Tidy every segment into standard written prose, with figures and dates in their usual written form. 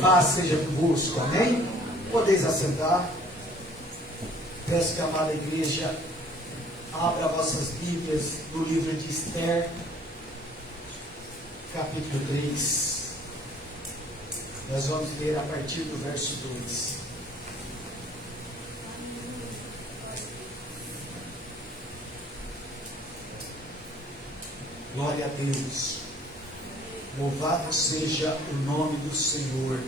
Paz seja convosco, amém? Podeis assentar. Peço que a amada igreja abra vossas Bíblias no livro de Esther, capítulo 3. Nós vamos ler a partir do verso 2. Glória a Deus. Louvado seja o nome do Senhor.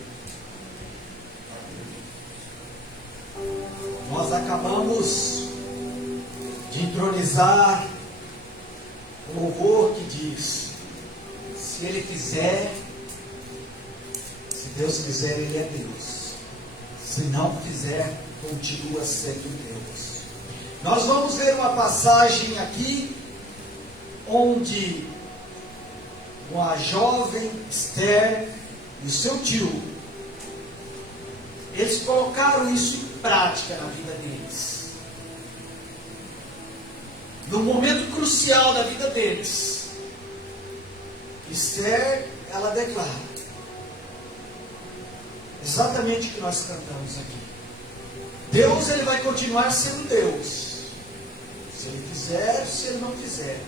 Nós acabamos de entronizar o louvor que diz: se Ele quiser, se Deus quiser, Ele é Deus. Se não quiser, continua sendo Deus. Nós vamos ver uma passagem aqui, onde uma jovem Esther e o seu tio, eles colocaram isso em prática na vida deles. No momento crucial da vida deles, Esther, ela declara exatamente o que nós cantamos aqui. Deus, Ele vai continuar sendo Deus, se Ele quiser, se Ele não quiser.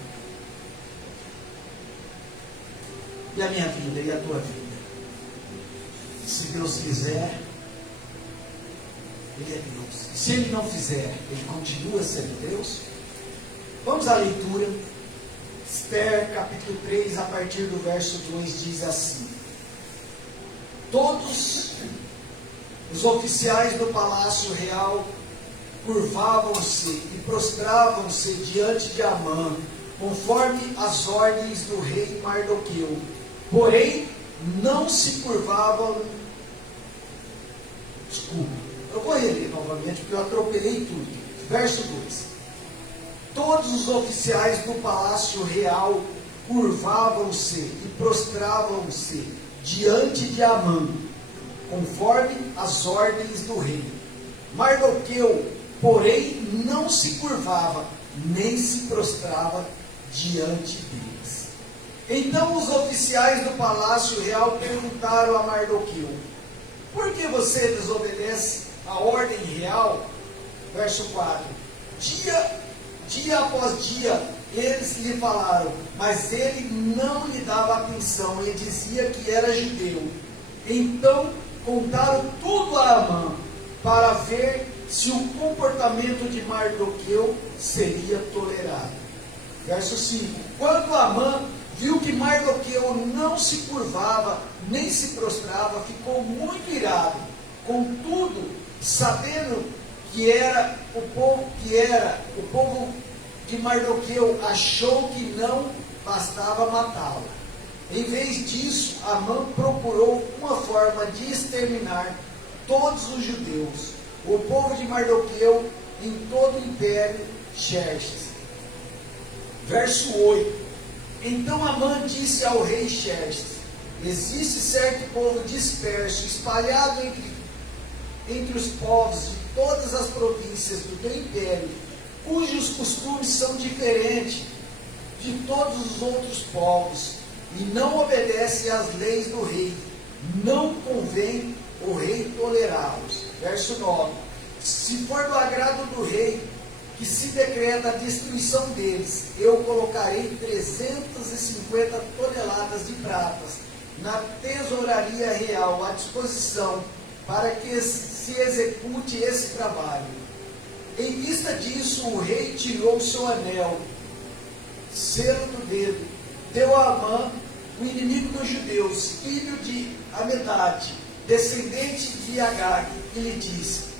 E a minha vida e a tua vida? Se Deus quiser, Ele é Deus. Se Ele não fizer, Ele continua sendo Deus. Vamos à leitura. Esther, capítulo 3, a partir do verso 2, diz assim: todos os oficiais do palácio real curvavam-se e prostravam-se diante de Amã, conforme as ordens do rei Mardoqueu. Porém, não se curvavam. Desculpa, eu vou reler novamente, porque eu atropelei tudo. Verso 2: todos os oficiais do palácio real curvavam-se e prostravam-se diante de Amã, conforme as ordens do rei. Mardoqueu, porém, não se curvava, nem se prostrava diante deles. Então os oficiais do palácio real perguntaram a Mardoqueu: por que você desobedece a ordem real? Verso 4: dia após dia eles lhe falaram, mas ele não lhe dava atenção e dizia que era judeu. Então contaram tudo a Amã para ver se o comportamento de Mardoqueu seria tolerado. Verso 5: quando Amã viu que Mardoqueu não se curvava, nem se prostrava, ficou muito irado. Contudo, sabendo que era o povo de Mardoqueu, achou que não bastava matá-lo. Em vez disso, Amã procurou uma forma de exterminar todos os judeus, o povo de Mardoqueu, em todo o império Xerxes. Verso 8: então Amã disse ao rei Xerxes: existe certo povo disperso, espalhado entre os povos de todas as províncias do teu império, cujos costumes são diferentes de todos os outros povos, e não obedece às leis do rei. Não convém o rei tolerá-los. Verso 9: se for do agrado do rei que se decreta a destruição deles, eu colocarei 350 toneladas de pratas na tesouraria real à disposição para que se execute esse trabalho. Em vista disso, o rei tirou seu anel, selo do dedo, deu a Amã, o inimigo dos judeus, filho de Amedade, descendente de Agag, e lhe disse: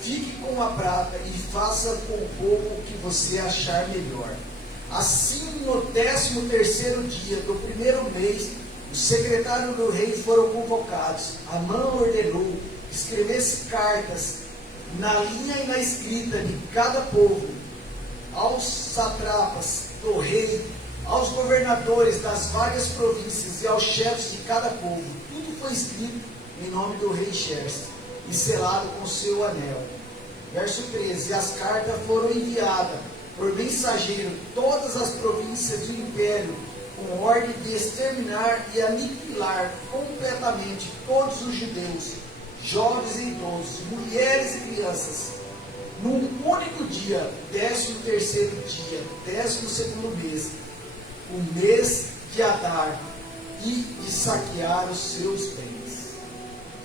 fique com a prata e faça com o povo o que você achar melhor. Assim, no 13º dia do primeiro mês, os secretários do rei foram convocados. Amã ordenou que escrevesse cartas na linha e na escrita de cada povo, aos satrapas do rei, aos governadores das várias províncias e aos chefes de cada povo. Tudo foi escrito em nome do rei Xerxes e selado com seu anel. Verso 13: as cartas foram enviadas por mensageiro todas as províncias do império, com ordem de exterminar e aniquilar completamente todos os judeus, jovens e idosos, mulheres e crianças, num único dia, 13º dia, 12º mês, o mês de Adar, e de saquear os seus bens.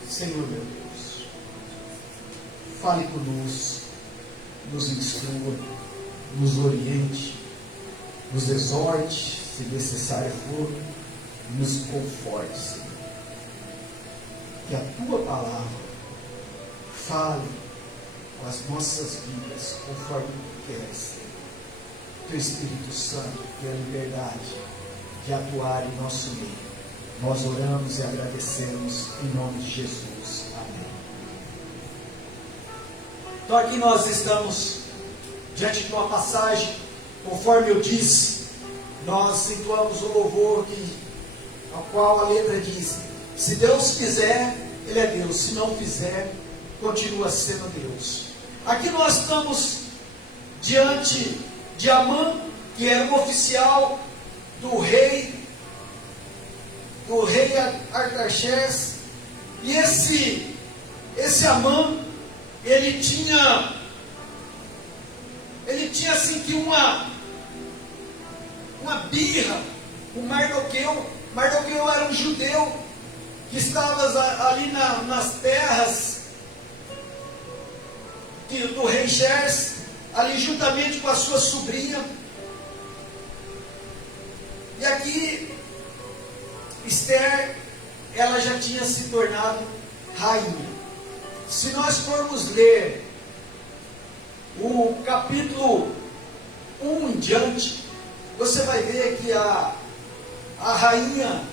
Senhor meu Deus, fale conosco, nos instrua, nos oriente, nos exorte, se necessário for, nos conforte, Senhor. Que a Tua palavra fale com as nossas vidas, conforme Tu queres, Senhor. Teu Espírito Santo tem a liberdade de atuar em nosso meio. Nós oramos e agradecemos em nome de Jesus. Amém. Então aqui nós estamos diante de uma passagem, conforme eu disse, nós entoamos o louvor ao qual a letra diz: se Deus quiser, Ele é Deus, se não quiser, continua sendo Deus. Aqui nós estamos diante de Amã, que era um oficial do rei Artaxerxes, e esse Amã, ele tinha assim que uma birra com Mardoqueu. Mardoqueu era um judeu que estava ali nas terras do rei Xerxes, ali juntamente com a sua sobrinha. E aqui Esther, ela já tinha se tornado rainha. Se nós formos ler o capítulo 1 em diante, você vai ver que a rainha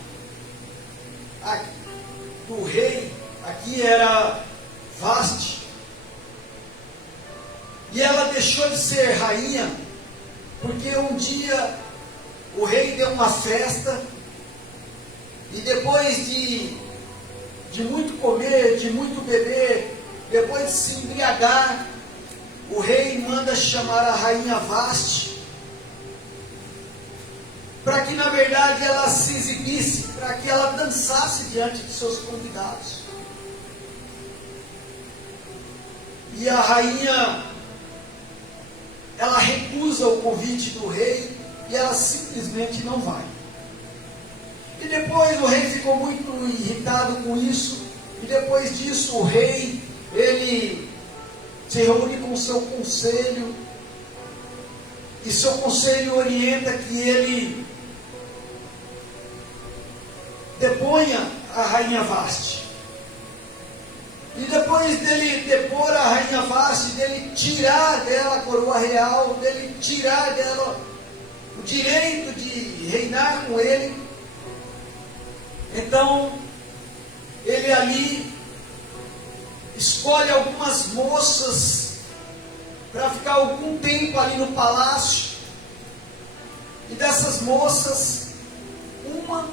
do rei aqui era Vaste, e ela deixou de ser rainha porque um dia o rei deu uma festa, e depois de muito comer, de muito beber, depois de se embriagar, o rei manda chamar a rainha Vaste, para que na verdade ela se exibisse, para que ela dançasse diante de seus convidados. E a rainha, ela recusa o convite do rei, e ela simplesmente não vai. E depois o rei ficou muito irritado com isso, e depois disso o rei, ele se reúne com o seu conselho, e seu conselho orienta que ele deponha a rainha Vaste. E depois dele depor a rainha Vaste, dele tirar dela a coroa real, dele tirar dela o direito de reinar com ele, então ele ali escolhe algumas moças para ficar algum tempo ali no palácio, e dessas moças, uma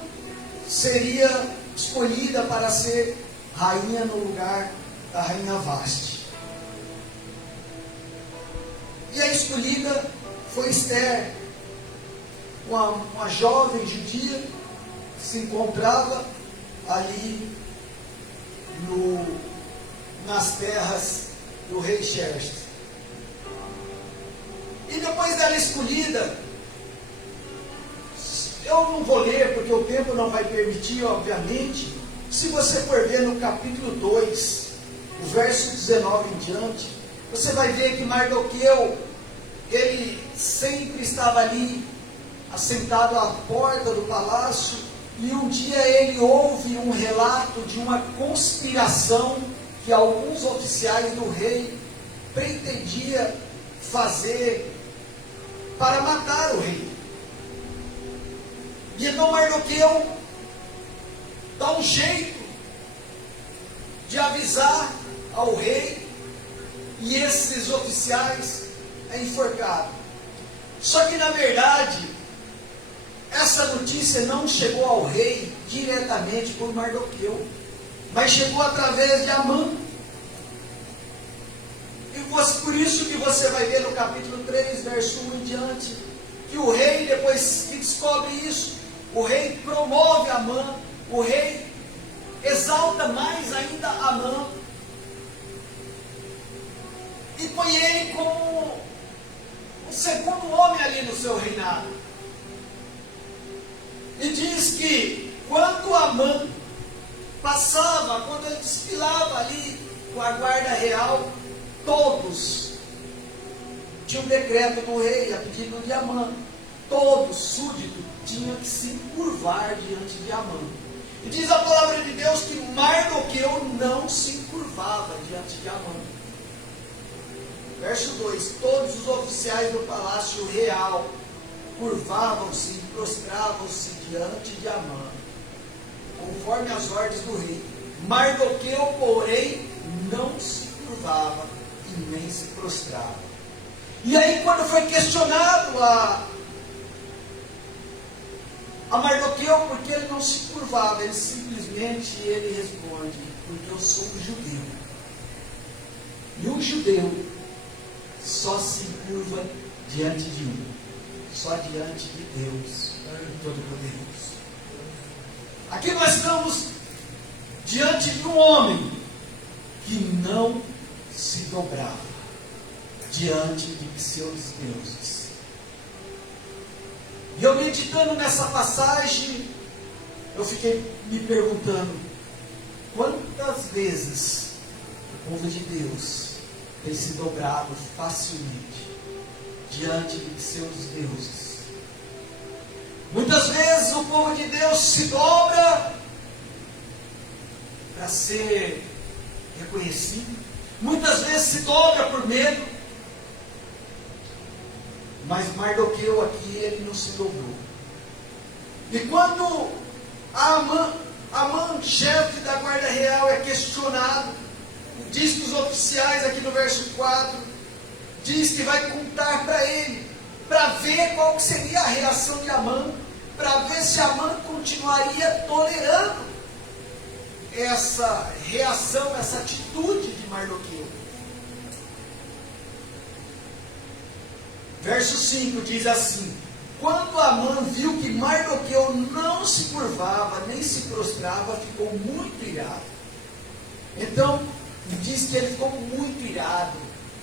seria escolhida para ser rainha no lugar da rainha Vaste. E a escolhida foi Esther, uma jovem judia que se encontrava ali nas terras do rei Xerxes. E depois dela escolhida, eu não vou ler porque o tempo não vai permitir, obviamente. Se você for ver no capítulo 2, o verso 19 em diante, você vai ver que Mardoqueu, ele sempre estava ali, assentado à porta do palácio, e um dia ele ouve um relato de uma conspiração que alguns oficiais do rei pretendiam fazer para matar o rei. E então Mardoqueu dá um jeito de avisar ao rei, e esses oficiais é enforcado. Só que na verdade, essa notícia não chegou ao rei diretamente por Mardoqueu, mas chegou através de Amã. E por isso que você vai ver no capítulo 3, verso 1 em diante, que o rei, depois que descobre isso, o rei promove Amã, o rei exalta mais ainda Amã e põe ele como o segundo homem ali no seu reinado. E diz que quando Amã passava, quando ele desfilava ali com a guarda real, todos tinham um decreto do rei a pedido de Amã. Todos, súditos, tinham que se curvar diante de Amã. E diz a palavra de Deus que Mardoqueu não se curvava diante de Amã. Verso 2: todos os oficiais do palácio real curvavam-se e prostravam-se diante de Amã, conforme as ordens do rei. Mardoqueu, porém, não se curvava e nem se prostrava. E aí, quando foi questionado a Mardoqueu porque ele não se curvava, ele simplesmente responde: porque eu sou um judeu. E um judeu só se curva diante de um, só diante de Deus Todo-Poderoso. Aqui nós estamos diante de um homem que não se dobrava diante de seus deuses. E eu meditando nessa passagem, eu fiquei me perguntando: quantas vezes o povo de Deus tem se dobrado facilmente diante de seus deuses? Muitas vezes o povo de Deus se dobra para ser reconhecido, muitas vezes se dobra por medo, mas Mardoqueu aqui, ele não se dobrou. E quando Amã, chefe da guarda real, é questionado, diz que os oficiais, aqui no verso 4, diz que vai contar para ele, para ver qual que seria a reação de Amã, para ver se Amã continuaria tolerando essa reação, essa atitude de Mardoqueu. Verso 5 diz assim: quando Amã viu que Mardoqueu não se curvava, nem se prostrava, ficou muito irado. Então, diz que ele ficou muito irado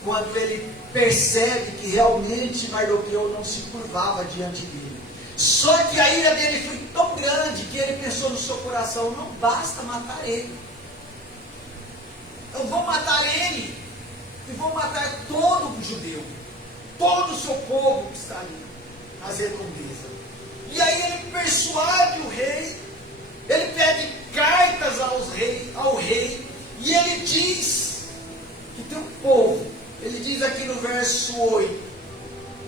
quando ele percebe que realmente Mardoqueu não se curvava diante dele. Só que a ira dele foi tão grande que ele pensou no seu coração: não basta matar ele, eu vou matar ele e vou matar todo o judeu, todo o seu povo que está ali nas redondezas. E aí ele persuade o rei, ele pede cartas ao rei, e ele diz que tem um povo. Ele diz aqui no verso 8: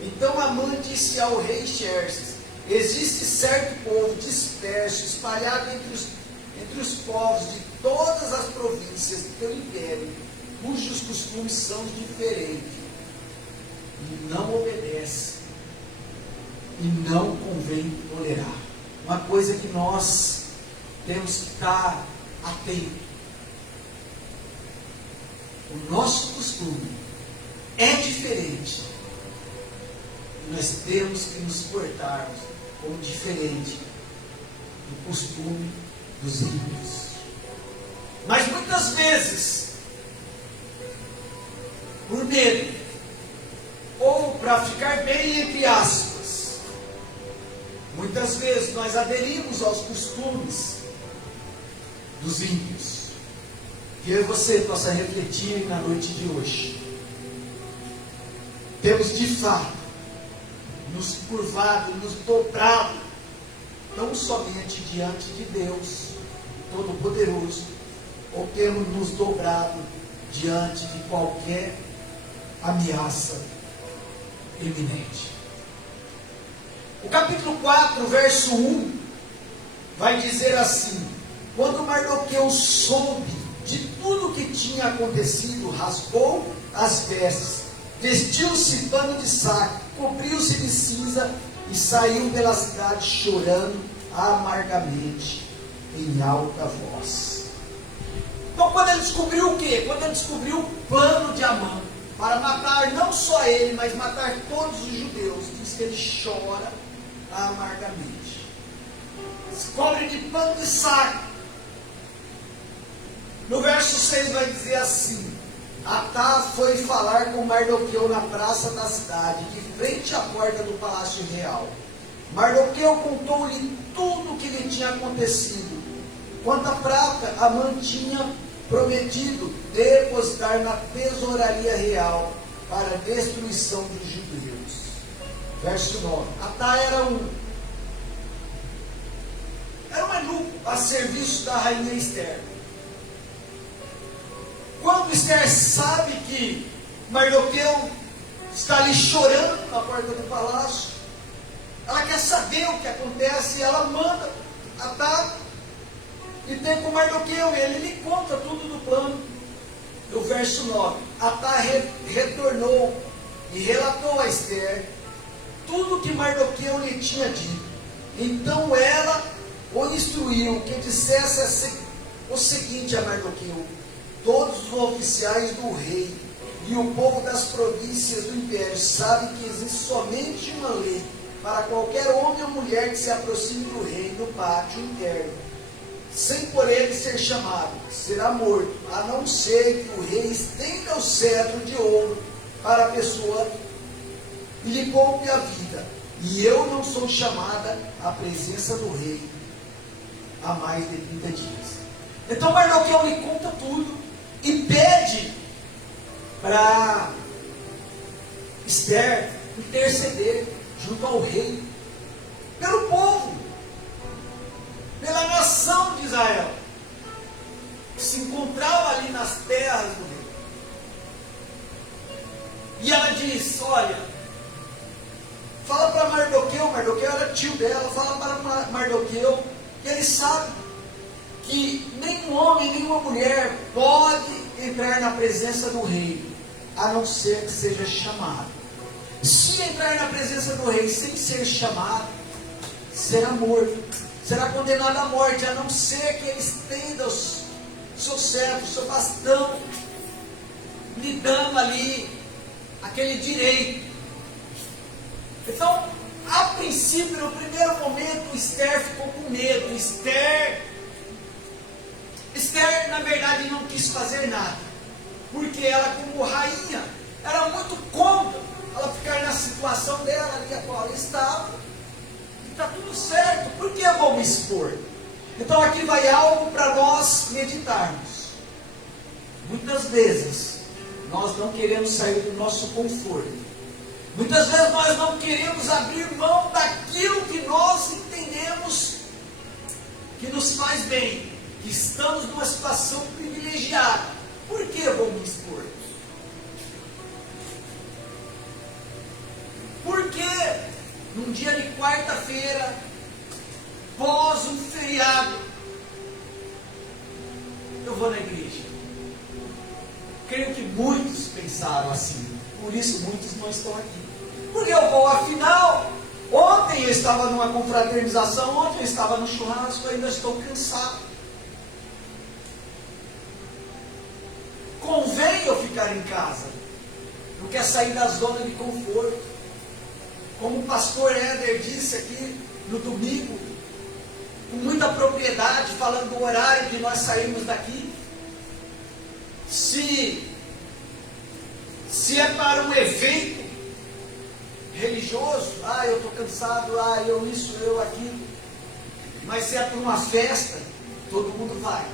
então Amã disse ao rei Xerxes: existe certo povo disperso, espalhado entre os povos de todas as províncias do teu império, cujos costumes são diferentes, e não obedece, e não convém tolerar. Uma coisa que nós temos que estar atentos: o nosso costume é diferente, e nós temos que nos portarmos como diferente do costume dos ímpios. Mas muitas vezes, por medo, ou para ficar bem entre aspas, muitas vezes nós aderimos aos costumes dos ímpios. Que eu e você possa refletir na noite de hoje. Temos de fato nos curvado, nos dobrado, não somente diante de Deus Todo-Poderoso, ou temos nos dobrado diante de qualquer ameaça iminente. O capítulo 4, verso 1, vai dizer assim: quando Mardoqueu soube de tudo o que tinha acontecido, rasgou as vestes, vestiu-se pano de saco, cobriu-se de cinza e saiu pela cidade chorando amargamente em alta voz. Então, quando ele descobriu o quê? Quando ele descobriu o plano de Amã para matar não só ele, mas matar todos os judeus, diz que ele chora amargamente. se cobre de pano de saco. No verso 6 vai dizer assim: Atá foi falar com Mardoqueu na praça da cidade, de frente à porta do palácio real. Mardoqueu contou-lhe tudo o que lhe tinha acontecido. Quanto à prata, Amã tinha prometido depositar na tesouraria real para a destruição dos judeus. Verso 9. Atá era um eunuco a serviço da rainha Esther. Quando Esther sabe que Mardoqueu está ali chorando na porta do palácio, ela quer saber o que acontece e ela manda Atá e tem com Mardoqueu, e ele lhe conta tudo do plano. No verso 9, Atá retornou e relatou a Esther tudo que Mardoqueu lhe tinha dito. Então ela o instruiu que dissesse o seguinte a Mardoqueu: todos os oficiais do rei e o povo das províncias do império sabem que existe somente uma lei para qualquer homem ou mulher que se aproxime do rei no pátio interno, sem por ele ser chamado, será morto, a não ser que o rei estenda o cetro de ouro para a pessoa e lhe poupe a vida. E eu não sou chamada à presença do rei há mais de 30 dias. Então Mardoqueu lhe conta tudo e pede para Esther interceder junto ao rei, pelo povo, pela nação de Israel, que se encontrava ali nas terras do rei. E ela diz: olha, fala para Mardoqueu, Mardoqueu era tio dela, fala para Mardoqueu que ele sabe que nenhum homem, nenhuma mulher pode entrar na presença do rei, a não ser que seja chamado. Se entrar na presença do rei sem ser chamado, será morto, será condenado à morte, a não ser que ele estenda o seu cetro, o seu bastão, lhe dando ali aquele direito. Então, a princípio, no primeiro momento, Esther ficou com medo. Esther, na verdade, não quis fazer nada, porque ela, como rainha, era muito contra ela ficar na situação dela ali a qual ela estava. E está tudo certo, por que eu vou me expor? Então aqui vai algo para nós meditarmos. Muitas vezes nós não queremos sair do nosso conforto. Muitas vezes nós não queremos abrir mão daquilo que nós entendemos que nos faz bem, que estamos numa situação privilegiada. Por que eu vou me expor? Porque num dia de quarta-feira, pós um feriado, eu vou na igreja. Creio que muitos pensaram assim, por isso muitos não estão aqui. Porque eu vou, afinal, ontem eu estava numa confraternização, ontem eu estava no churrasco, eu ainda estou cansado. Convém eu ficar em casa, não quer sair da zona de conforto. Como o pastor Éder disse aqui no domingo, com muita propriedade, falando do horário que nós saímos daqui. Se é para um evento religioso, eu estou cansado, eu isso, eu aquilo. Mas se é para uma festa, todo mundo vai.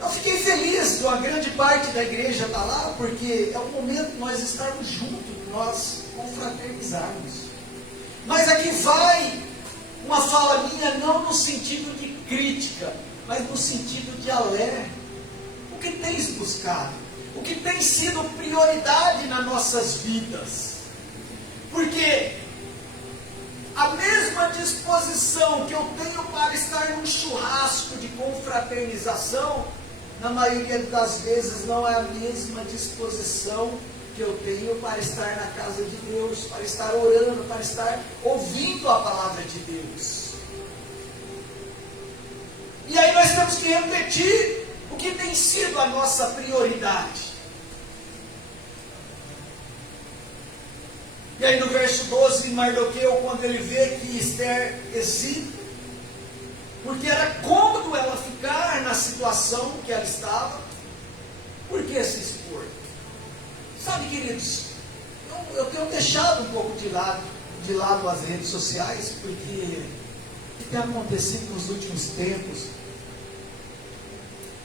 Eu fiquei feliz de uma grande parte da igreja estar lá, porque é o momento de nós estarmos juntos, de nós confraternizarmos. Mas aqui vai uma fala minha, não no sentido de crítica, mas no sentido de alerta. O que tens buscado? O que tem sido prioridade nas nossas vidas? Porque a mesma disposição que eu tenho para estar num churrasco de confraternização, na maioria das vezes não é a mesma disposição que eu tenho para estar na casa de Deus, para estar orando, para estar ouvindo a palavra de Deus. E aí nós temos que refletir o que tem sido a nossa prioridade. E aí no verso 12, Mardoqueu, quando ele vê que Esther hesita, porque era cômodo ela ficar na situação que ela estava, por que se expor? Sabe, queridos, eu tenho deixado um pouco de lado as redes sociais, porque o que tem acontecido nos últimos tempos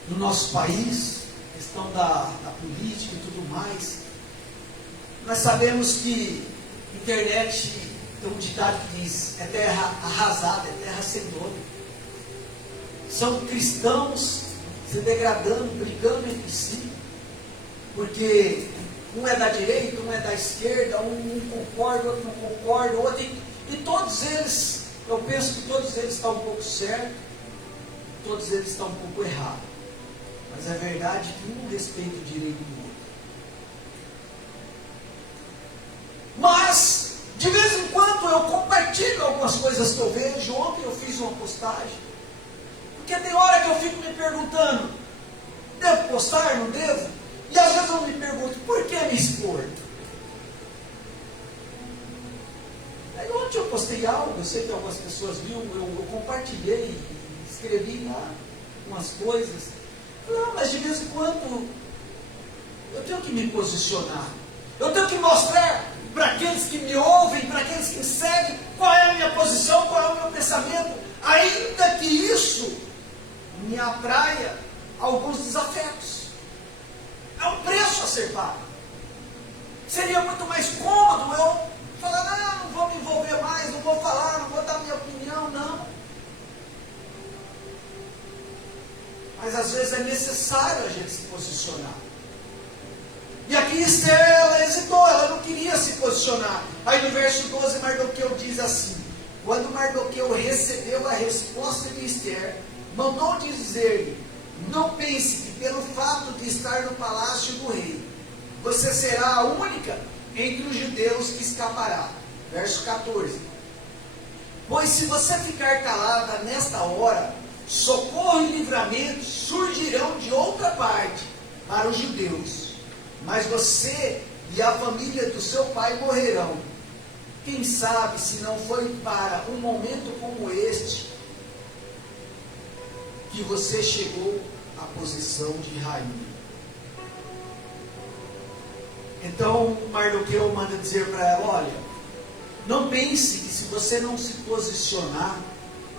no nosso país, questão da política e tudo mais. Nós sabemos que a internet tem um ditado que diz: é terra arrasada, é terra sem dono. São cristãos se degradando, brigando entre si, porque um é da direita, um é da esquerda, um concorda, outro não concorda, outro, e todos eles, eu penso que todos eles estão um pouco certos, todos eles estão um pouco errados. Mas é verdade que um respeita o direito do outro. Mas, de vez em quando, eu compartilho algumas coisas que eu vejo. Ontem eu fiz uma postagem, porque tem hora que eu fico me perguntando: devo postar, não devo? E às vezes eu me pergunto: por que me expor? Aí ontem eu postei algo, eu sei que algumas pessoas viram, eu compartilhei, escrevi lá umas coisas. Não, mas de vez em quando eu tenho que me posicionar. Eu tenho que mostrar para aqueles que me ouvem, para aqueles que me seguem, qual é a minha posição, qual é o meu pensamento, ainda que isso me atraia alguns desafetos. É um preço a ser pago. Seria muito mais cômodo eu falar: não vou me envolver mais, não vou falar, não vou dar minha opinião, não. Mas às vezes é necessário a gente se posicionar. E aqui Esther, ela hesitou, ela não queria se posicionar. Aí no verso 12, Mardoqueu diz assim: quando Mardoqueu recebeu a resposta de Esther, mandou dizer-lhe: não pense que pelo fato de estar no palácio do rei, você será a única entre os judeus que escapará. Verso 14: pois se você ficar calada nesta hora, socorro e livramento surgirão de outra parte para os judeus, mas você e a família do seu pai morrerão. Quem sabe se não foi para um momento como este que você chegou à posição de rainha. Então Mardoqueu manda dizer para ela: olha, não pense que se você não se posicionar,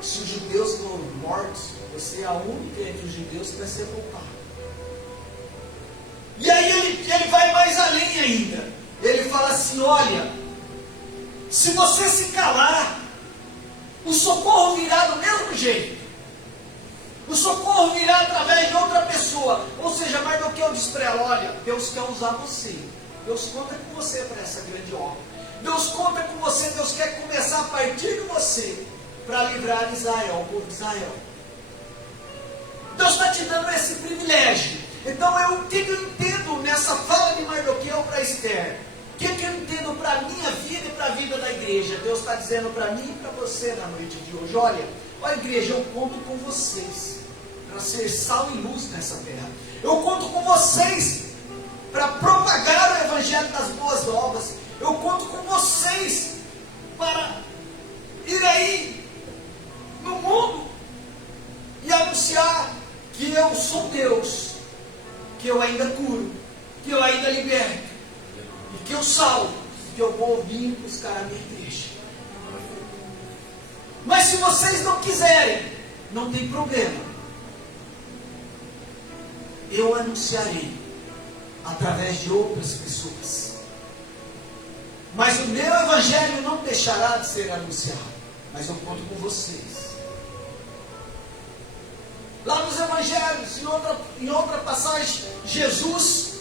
se os judeus foram mortos, você é a única entre os judeus que vai ser poupada. E aí ele vai mais além ainda. Ele fala assim: olha, se você se calar, o socorro virá do mesmo jeito. O socorro virá através de outra pessoa. Ou seja, Mardoqueu diz para ela: olha, Deus quer usar você. Deus conta com você para essa grande obra. Deus conta com você. Deus quer começar a partir de você para livrar Israel, o povo de Israel. Deus está te dando esse privilégio. Então, o que eu entendo nessa fala de Mardoqueu para Esther? O que eu entendo para a minha vida e para a vida da igreja? Deus está dizendo para mim e para você na noite de hoje: olha, igreja, eu conto com vocês para ser sal e luz nessa terra. Eu conto com vocês para propagar o evangelho das boas novas. Eu conto com vocês para ir aí no mundo e anunciar que eu sou Deus, que eu ainda curo, que eu ainda liberto, e que eu salvo, que eu vou vir buscar a minha igreja. Mas se vocês não quiserem, não tem problema. Eu anunciarei através de outras pessoas. Mas o meu evangelho não deixará de ser anunciado. Mas eu conto com vocês. Lá nos evangelhos, em outra passagem, Jesus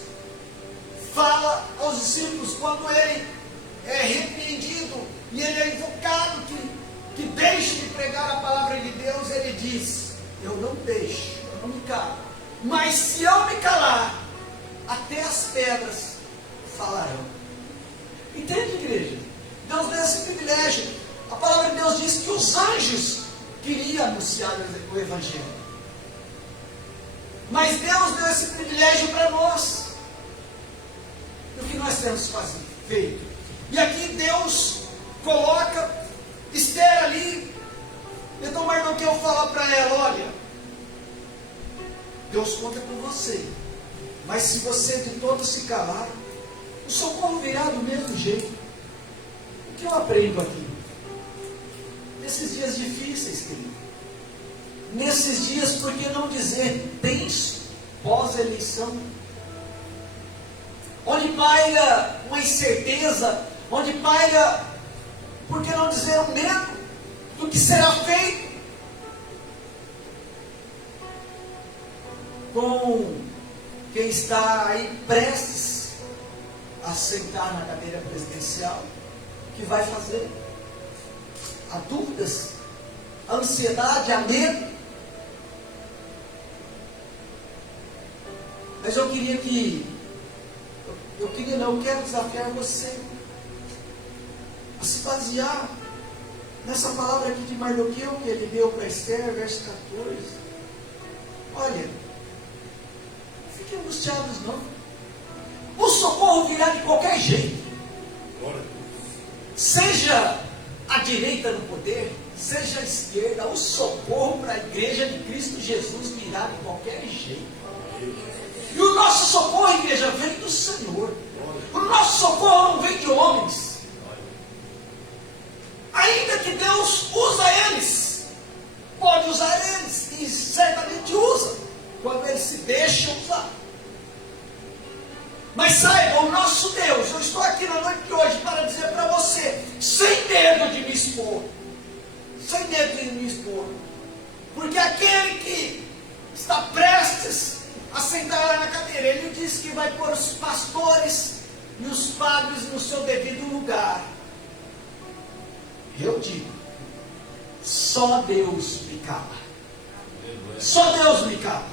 fala aos discípulos, quando ele é repreendido e ele é invocado que deixe de pregar a palavra de Deus, ele diz: eu não deixo, eu não me calo, mas se eu me calar, até as pedras falarão. Entende, igreja? Deus deu esse privilégio. A palavra de Deus diz que os anjos queriam anunciar o evangelho, mas Deus deu esse privilégio para nós. E o que nós temos feito? E aqui Deus coloca Esther ali. Então Mardoqueu fala para ela: olha, Deus conta com você, mas se você de todo se calar, o socorro virá do mesmo jeito. O que eu aprendo aqui? Nesses dias difíceis, querido, nesses dias, por que não dizer tenso, pós-eleição, onde paira uma incerteza, onde paira, por que não dizer um medo do que será feito com quem está aí prestes a sentar na cadeira presidencial? O que vai fazer? Há dúvidas, há ansiedade, há medo. Mas eu quero desafiar você a se basear nessa palavra aqui de Mardoqueu, que ele deu para Esther, verso 14. Olha, não fiquem angustiados não. O socorro virá de qualquer jeito. Seja a direita no poder, seja a esquerda, o socorro para a igreja de Cristo Jesus virá de qualquer jeito. E o nosso socorro, igreja, vem do Senhor. O nosso socorro não vem de homens. Ainda que Deus usa eles, pode usar eles, e certamente usa, quando eles se deixam usar. Mas saiba, o nosso Deus, eu estou aqui na noite de hoje para dizer para você, sem medo de me expor, porque aquele que está prestes a sentar na cadeira, ele disse que vai pôr os pastores e os padres no seu devido lugar. Eu digo, só Deus me cala. Só Deus me cala.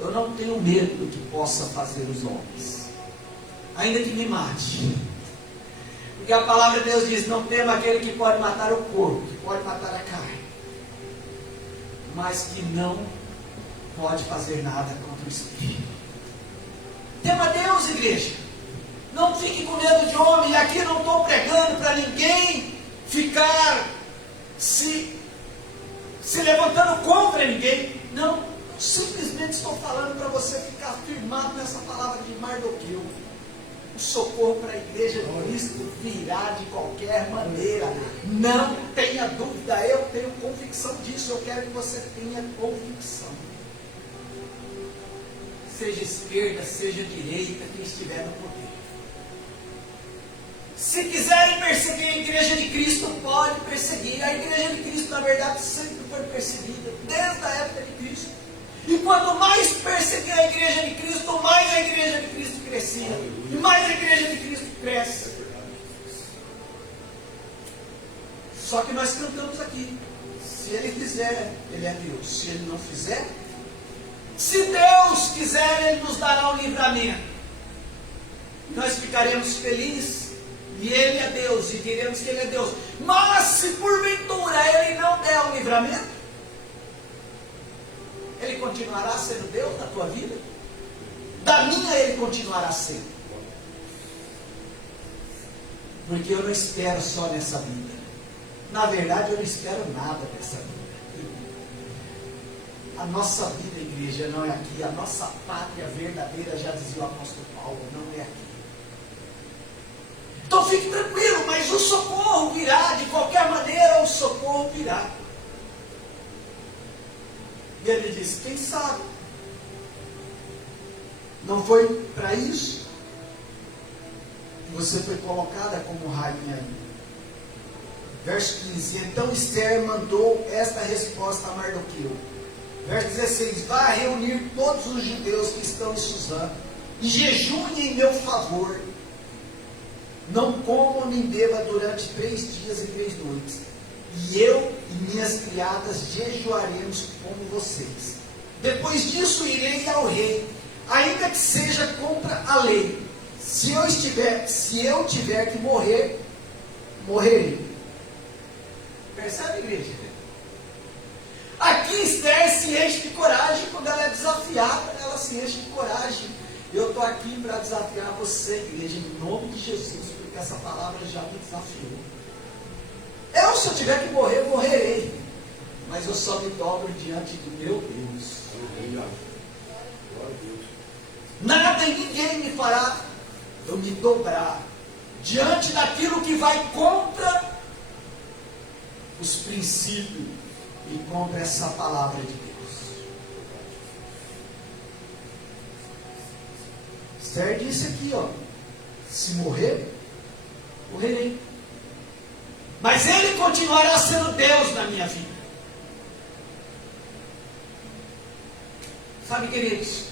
Eu não tenho medo do que possa fazer os homens, ainda que me mate. Porque a palavra de Deus diz: não tema aquele que pode matar o corpo, que pode matar a carne, mas que não pode fazer nada contra o espírito. Tema Deus, igreja. Não fique com medo de homem. E aqui não estou pregando para ninguém ficar se levantando contra ninguém. Não, simplesmente estou falando para você ficar firmado nessa palavra de Mardoqueu. O socorro para a igreja de Cristo virá de qualquer maneira. Não tenha dúvida, eu tenho convicção disso. Eu quero que você tenha convicção. Seja esquerda, seja direita, quem estiver no poder. Se quiserem perseguir a igreja de Cristo, pode perseguir. A igreja de Cristo, na verdade, sempre foi perseguida, desde a época de Cristo. E quanto mais perseguia a igreja de Cristo, mais a igreja de Cristo crescia. E mais a igreja de Cristo cresce. Só que nós cantamos aqui: se Ele fizer, Ele é Deus. Se Ele não fizer, se Deus quiser, Ele nos dará o livramento. Nós ficaremos felizes. E Ele é Deus, e diremos que Ele é Deus. Mas se porventura Ele não der o livramento, Ele continuará sendo Deus na tua vida? Da minha Ele continuará sendo. Porque eu não espero só nessa vida. Na verdade, eu não espero nada dessa vida. A nossa vida, igreja, não é aqui. A nossa pátria verdadeira, já dizia o apóstolo Paulo, não é aqui. Então fique tranquilo, mas o socorro virá, de qualquer maneira o socorro virá. E ele disse: quem sabe? Não foi para isso que você foi colocada como rainha aí. Verso 15: então Esther mandou esta resposta a Mardoqueu. Verso 16: vá reunir todos os judeus que estão em Suzã e jejuem em meu favor. Não comam nem beba durante 3 dias e 3 noites. E eu e minhas criadas jejuaremos como vocês. Depois disso irei ao rei, ainda que seja contra a lei. Se eu tiver que morrer, morrerei. Percebe, igreja? Aqui Esther se enche de coragem. Quando ela é desafiada, ela se enche de coragem. Eu estou aqui para desafiar você, igreja, em nome de Jesus, porque essa palavra já me desafiou. Se eu tiver que morrer, eu morrerei. Mas eu só me dobro diante do meu Deus. Nada e ninguém me fará eu me dobrar diante daquilo que vai contra os princípios e contra essa palavra de Deus. Esther disse aqui, se morrer, morrerei. Mas Ele continuará sendo Deus na minha vida. Sabe, queridos,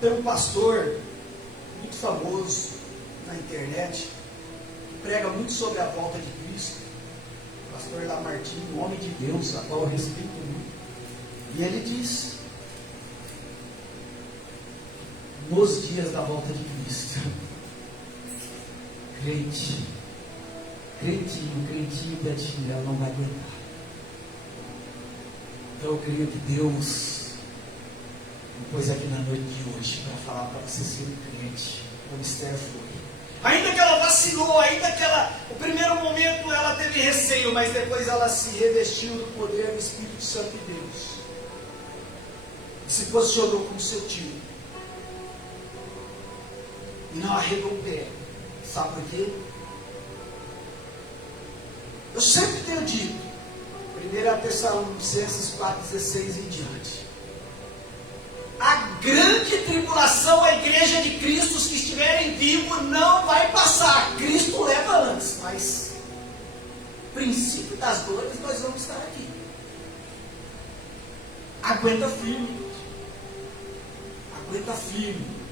tem um pastor muito famoso na internet, que prega muito sobre a volta de Cristo, o pastor Lamartine, um homem de Deus, a qual eu respeito muito. E ele diz, nos dias da volta de Cristo, crentinho, betinho, ela não vai aguentar. Então eu creio que Deus me pôs aqui na noite de hoje para falar para você ser um crente, como Esther foi. Ainda que ela vacilou, ainda que o primeiro momento ela teve receio, mas depois ela se revestiu do poder do Espírito Santo de Deus. E se posicionou como seu tio. E não arredou o pé. Sabe por quê? Eu sempre tenho dito, 1 Tessalonicenses 4,16 em diante, a grande tribulação, a igreja de Cristo, os que estiverem vivos, não vai passar. Cristo leva antes, mas o princípio das dores nós vamos estar aqui. Aguenta firme. Aguenta firme.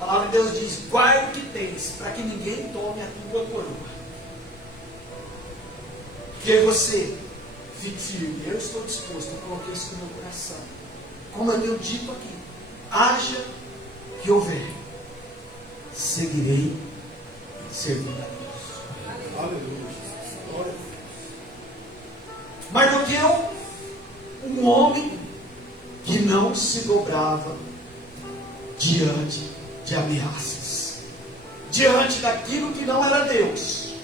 A palavra de Deus diz, guarda o que tens, para que ninguém tome a tua coroa. Que você fique firme. Eu estou disposto, eu coloquei isso no meu coração. Como eu tenho dito aqui, haja que houver, seguirei servindo a Deus. Aleluia. Mardoqueu, um homem que não se dobrava diante de ameaças, diante daquilo que não era Deus,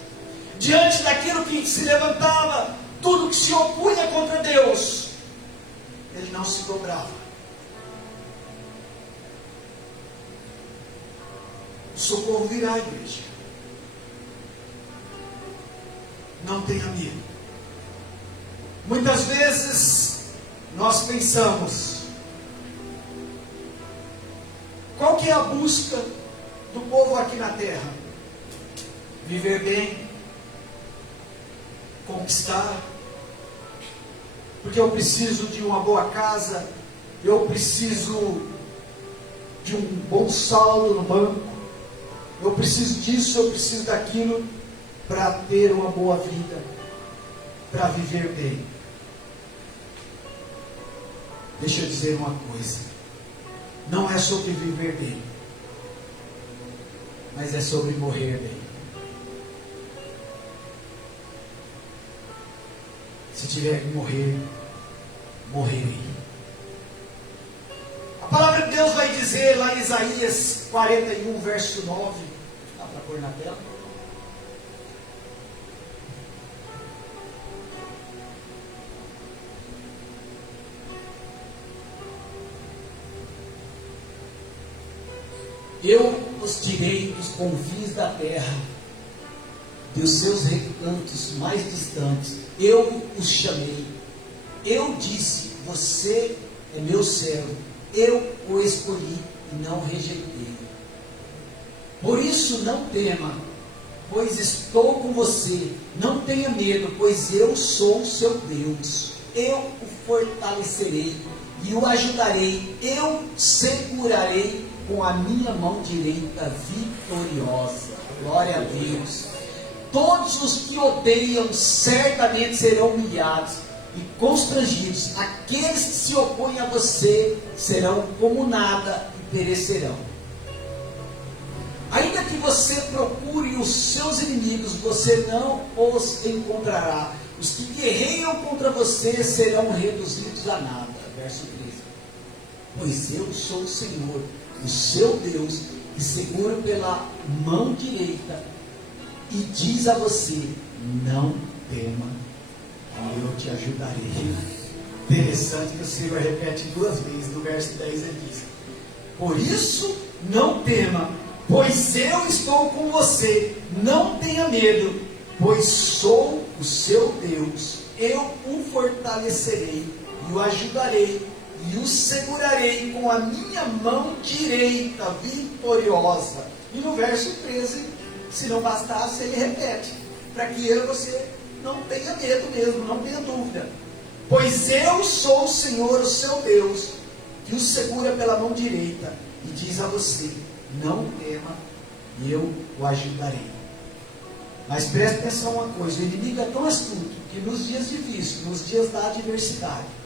diante daquilo que se levantava, tudo que se opunha contra Deus, ele não se dobrava. O socorro virá, igreja. Não tenha medo. Muitas vezes nós pensamos, qual que é a busca do povo aqui na terra? Viver bem, conquistar, porque eu preciso de uma boa casa, eu preciso de um bom saldo no banco, eu preciso disso, eu preciso daquilo, para ter uma boa vida, para viver bem. Deixa eu dizer uma coisa, não é sobre viver bem, mas é sobre morrer bem. Se tiver que morrer, morrerei. A palavra de Deus vai dizer lá em Isaías 41, verso 9. Dá para pôr na tela? Eu os tirei dos confins da terra, dos seus recantos mais distantes. Eu os chamei. Eu disse, você é meu servo. Eu o escolhi e não rejeitei. Por isso não tema, pois estou com você. Não tenha medo, pois eu sou o seu Deus. Eu o fortalecerei e o ajudarei. Eu segurarei com a minha mão direita vitoriosa. Glória a Deus. Todos os que odeiam certamente serão humilhados e constrangidos. Aqueles que se opõem a você serão como nada e perecerão. Ainda que você procure os seus inimigos, você não os encontrará. Os que guerreiam contra você serão reduzidos a nada. verso 13. Pois eu sou o Senhor, o seu Deus, que segura pela mão direita e diz a você: não tema, eu te ajudarei. Interessante que o Senhor repete 2 vezes. No verso 10 ele diz: por isso não tema, pois eu estou com você. Não tenha medo, pois sou o seu Deus. Eu o fortalecerei e o ajudarei e o segurarei com a minha mão direita vitoriosa. E no verso 13, se não bastasse, ele repete, para que você não tenha medo mesmo, não tenha dúvida. Pois eu sou o Senhor, o seu Deus, que o segura pela mão direita e diz a você: não tema, eu o ajudarei. Mas preste atenção uma coisa: o inimigo é tão astuto que nos dias difíceis, nos dias da adversidade,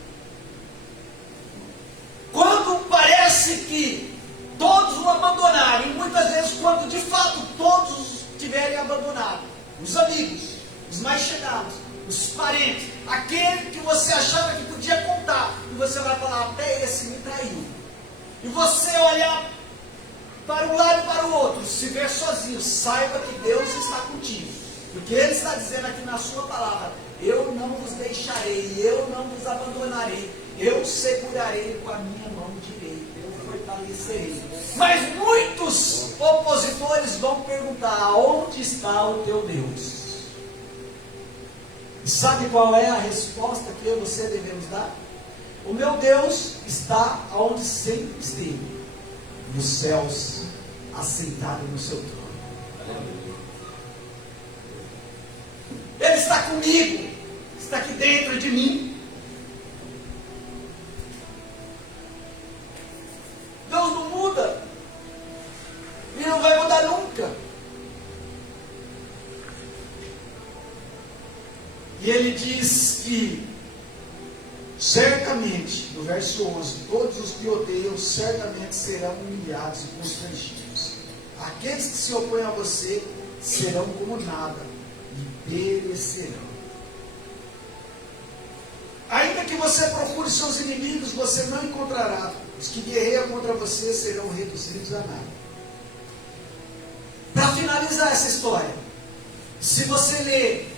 quando parece que todos o abandonaram, e muitas vezes quando de fato todos tiverem abandonado, os amigos, os mais chegados, os parentes, aquele que você achava que podia contar, e você vai falar: até esse me traiu. E você olhar para um lado e para o outro, se ver sozinho, saiba que Deus está contigo. Porque Ele está dizendo aqui na sua palavra: eu não vos deixarei, eu não vos abandonarei, eu segurarei com a minha mão direita, eu fortalecerei. Mas muitos opositores vão perguntar: onde está o teu Deus? E sabe qual é a resposta que eu e você devemos dar? O meu Deus está onde sempre esteve, nos céus, assentado no seu trono. Ele está comigo, está aqui dentro de mim. Deus não muda, e não vai mudar nunca. E ele diz que, certamente, no verso 11, todos os que odeiam certamente serão humilhados e constrangidos. Aqueles que se opõem a você serão como nada e perecerão. Ainda que você procure seus inimigos, você não encontrará. Os que guerreiam contra você serão reduzidos a nada. Para finalizar essa história, se você ler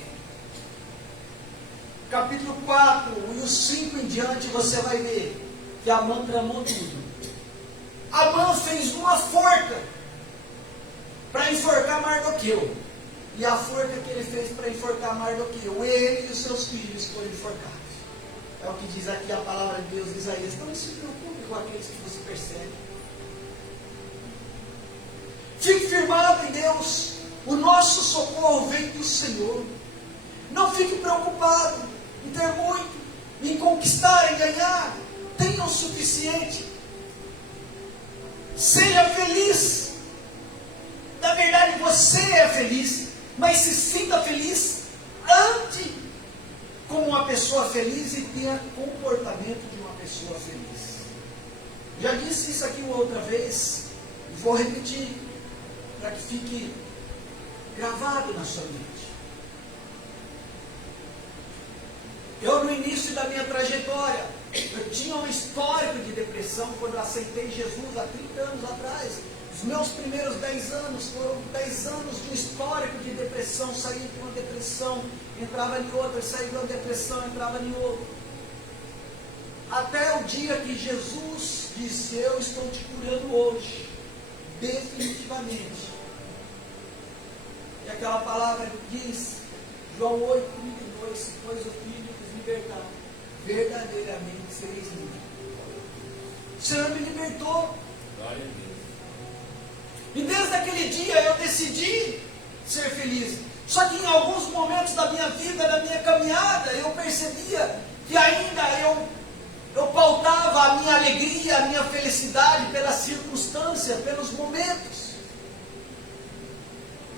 capítulo 4 e os 5 em diante, você vai ver que Amã tramou tudo. Amã fez uma forca para enforcar Mardoqueu. E a forca que ele fez para enforcar Mardoqueu, ele e os seus filhos foram enforcados. É o que diz aqui a palavra de Deus, Isaías: não se preocupe com aqueles que você persegue. Fique firmado em Deus. O nosso socorro vem do Senhor. Não fique preocupado em ter muito, em conquistar, em ganhar. Tenha o suficiente. Seja feliz. Na verdade, você é feliz, mas se sinta feliz. Ande como uma pessoa feliz e tenha comportamento de uma pessoa feliz. Já disse isso aqui uma outra vez, e vou repetir, para que fique gravado na sua mente. Eu, no início da minha trajetória, eu tinha um histórico de depressão quando eu aceitei Jesus há 30 anos atrás. Os meus primeiros 10 anos foram 10 anos de histórico de depressão. Saí de uma depressão, entrava em outra, saí de uma depressão, entrava em outra. Até o dia que Jesus disse: eu estou te curando hoje, definitivamente. E aquela palavra diz, João 8:32, pois o Filho vos libertar, verdadeiramente sereis livres. O Senhor me libertou. Glória a Deus. E desde aquele dia eu decidi ser feliz. Só que em alguns momentos da minha vida, da minha caminhada, eu percebia que ainda eu pautava a minha alegria, a minha felicidade pela circunstância, pelos momentos.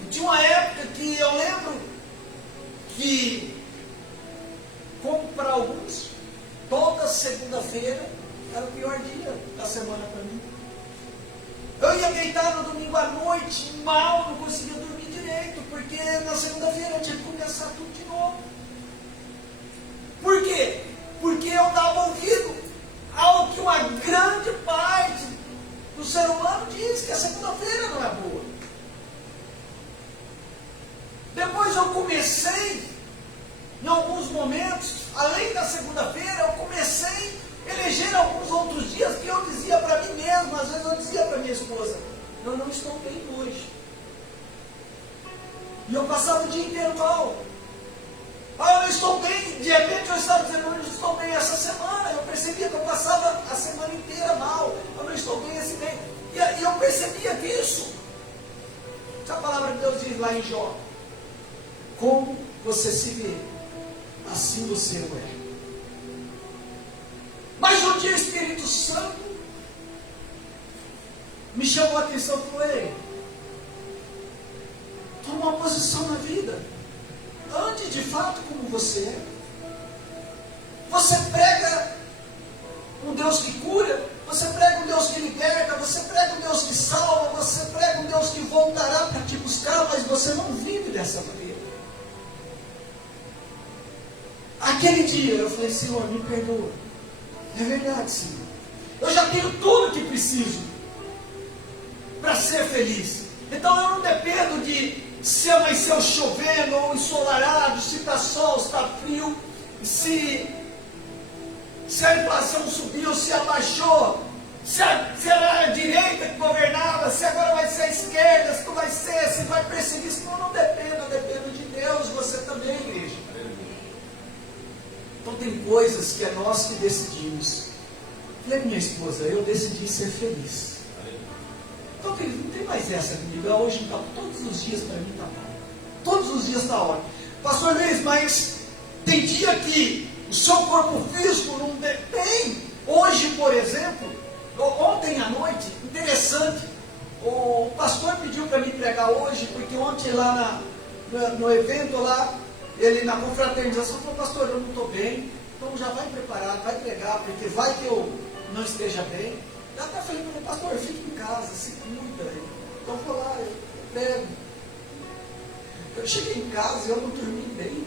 E tinha uma época que eu lembro que, como para alguns, toda segunda-feira era o pior dia da semana para mim. Eu ia deitar no domingo à noite, mal, não conseguia dormir direito, porque na segunda-feira eu tinha que começar tudo de novo. Por quê? Porque eu dava ouvido uma grande parte do ser humano diz que a segunda-feira não é boa. Depois eu comecei, em alguns momentos, além da segunda-feira, eu comecei a eleger alguns outros dias que eu dizia para mim mesmo, às vezes eu dizia para minha esposa, eu não estou bem hoje. E eu passava o dia inteiro mal. Eu não estou bem, de repente eu estava dizendo, eu não estou bem essa semana. Eu percebia que eu passava a semana inteira mal. Eu não estou bem esse bem. E eu percebia que isso. A palavra de Deus diz lá em Jó, como você se vê, assim você é. Mas um dia o Espírito Santo me chamou a atenção e falou, ei, toma uma posição na vida. Ande de fato como você é. Você prega um Deus que cura, você prega um Deus que liberta, você prega um Deus que salva, você prega um Deus que voltará para te buscar, mas você não vive dessa maneira. Aquele dia eu falei, Senhor, me perdoa. É verdade, Senhor. Eu já tenho tudo que preciso para ser feliz. Então eu não dependo de se vai ser chovendo ou ensolarado, se está sol, se está frio, se a inflação subiu, se abaixou, se era a direita que governava, se agora vai ser a esquerda, se não vai ser, se vai perseguir, se não dependo, eu dependo de Deus, você também, igreja. Então tem coisas que é nós que decidimos. E a minha esposa, eu decidi ser feliz. Então, querido, não tem mais essa comigo. Hoje está, todos os dias para mim está bom. Todos os dias está ótimo. Pastor Luiz, mas tem dia que o seu corpo físico não tem. Hoje, por exemplo, ontem à noite, interessante, o pastor pediu para me pregar hoje, porque ontem lá no evento lá, ele na confraternização falou, pastor, eu não estou bem, então já vai preparado, vai pregar, porque vai que eu não esteja bem. Eu até falei para ele, pastor, fique em casa, se cuida. Então vou lá, eu prego. Eu cheguei em casa e eu não dormi bem.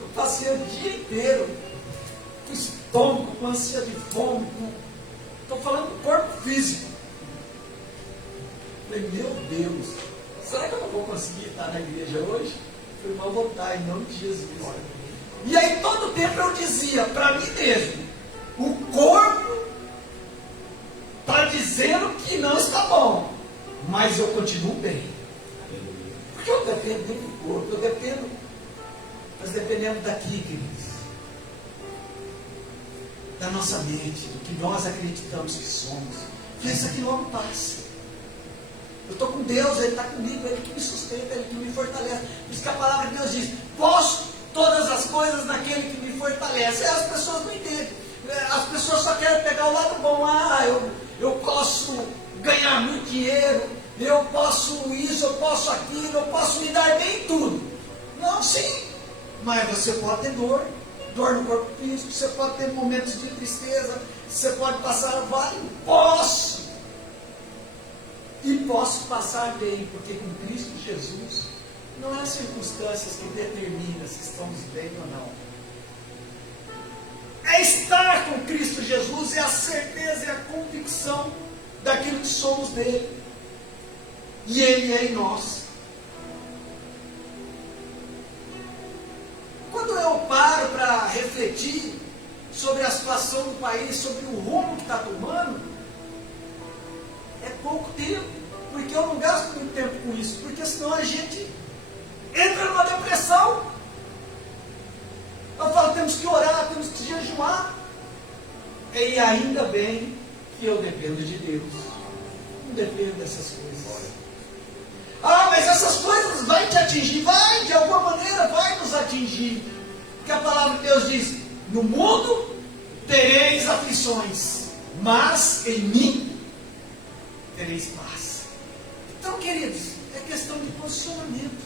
Eu passei o dia inteiro com o estômago, com ânsia de fome. Estou falando do corpo físico. Eu falei, meu Deus, será que eu não vou conseguir estar na igreja hoje? Eu falei, mas eu vou estar em nome de Jesus. E aí todo tempo eu dizia para mim mesmo, o corpo está dizendo que não está bom, mas eu continuo bem. Porque eu dependo do corpo, eu dependo, nós dependemos daqui, queridos, da nossa mente, do que nós acreditamos que somos. Que isso aqui logo passa. Eu estou com Deus, Ele está comigo, Ele que me sustenta, Ele que me fortalece. Por isso que a palavra de Deus diz, posso todas as coisas naquele que me fortalece. As pessoas não entendem. As pessoas só querem pegar o lado bom. Eu posso ganhar muito dinheiro, eu posso isso, eu posso aquilo, eu posso me dar bem em tudo. Não, sim, mas você pode ter dor no corpo físico, você pode ter momentos de tristeza, você pode passar o vale, posso. E posso passar bem, porque com Cristo Jesus, não é as circunstâncias que determinam se estamos bem ou não. É estar com Cristo Jesus, é a certeza e a convicção daquilo que somos dele. E Ele é em nós. Quando eu paro para refletir sobre a situação do país, sobre o rumo que está tomando, é pouco tempo, porque eu não gasto muito tempo com isso, porque senão a gente entra numa depressão. Eu falo, temos que orar, temos que jejuar. E ainda bem que eu dependo de Deus. Não dependo dessas coisas. Mas essas coisas vão te atingir. Vai, de alguma maneira, vai nos atingir. Porque a palavra de Deus diz, no mundo tereis aflições, mas em mim tereis paz. Então, queridos, é questão de posicionamento.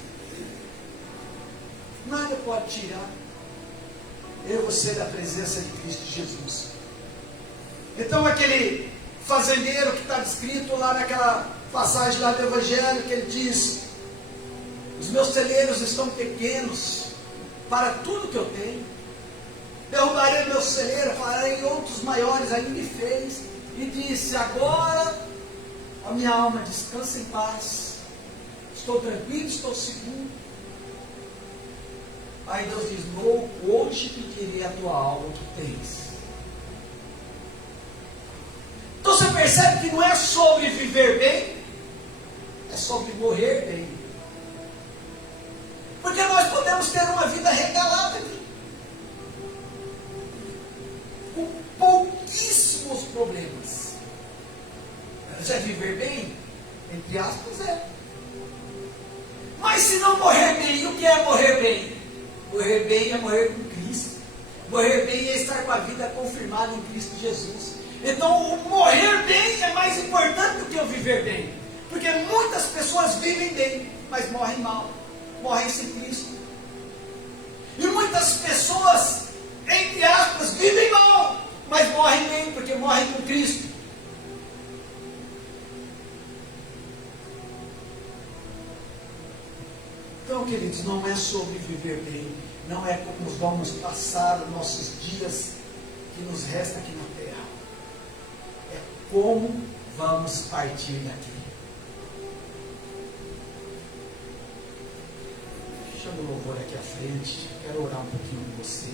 Nada pode tirar eu e você da presença de Cristo Jesus. Então aquele fazendeiro que está descrito lá naquela passagem lá do Evangelho, que ele diz, os meus celeiros estão pequenos para tudo que eu tenho. derrubarei meu celeiro, farei outros maiores ainda, e fez, e disse: agora a minha alma descansa em paz, estou tranquilo, estou seguro. Aí Deus diz: louco, hoje pedirei a tua alma, o que tens. Então você percebe que não é sobre viver bem, é sobre morrer bem. Porque nós podemos ter uma vida regalada aqui, com pouquíssimos problemas. Mas é viver bem? Entre aspas, é. Mas se não morrer bem, o que é morrer bem? Morrer bem é morrer com Cristo. Morrer bem é estar com a vida confirmada em Cristo Jesus. Então, o morrer bem é mais importante do que o viver bem. Porque muitas pessoas vivem bem, mas morrem mal. Morrem sem Cristo. E muitas pessoas, entre aspas, vivem mal, mas morrem bem, porque morrem com Cristo. Então, queridos, não é sobre viver bem, não é como vamos passar os nossos dias que nos resta aqui na terra. É como vamos partir daqui. Chama o louvor aqui à frente, quero orar um pouquinho com você.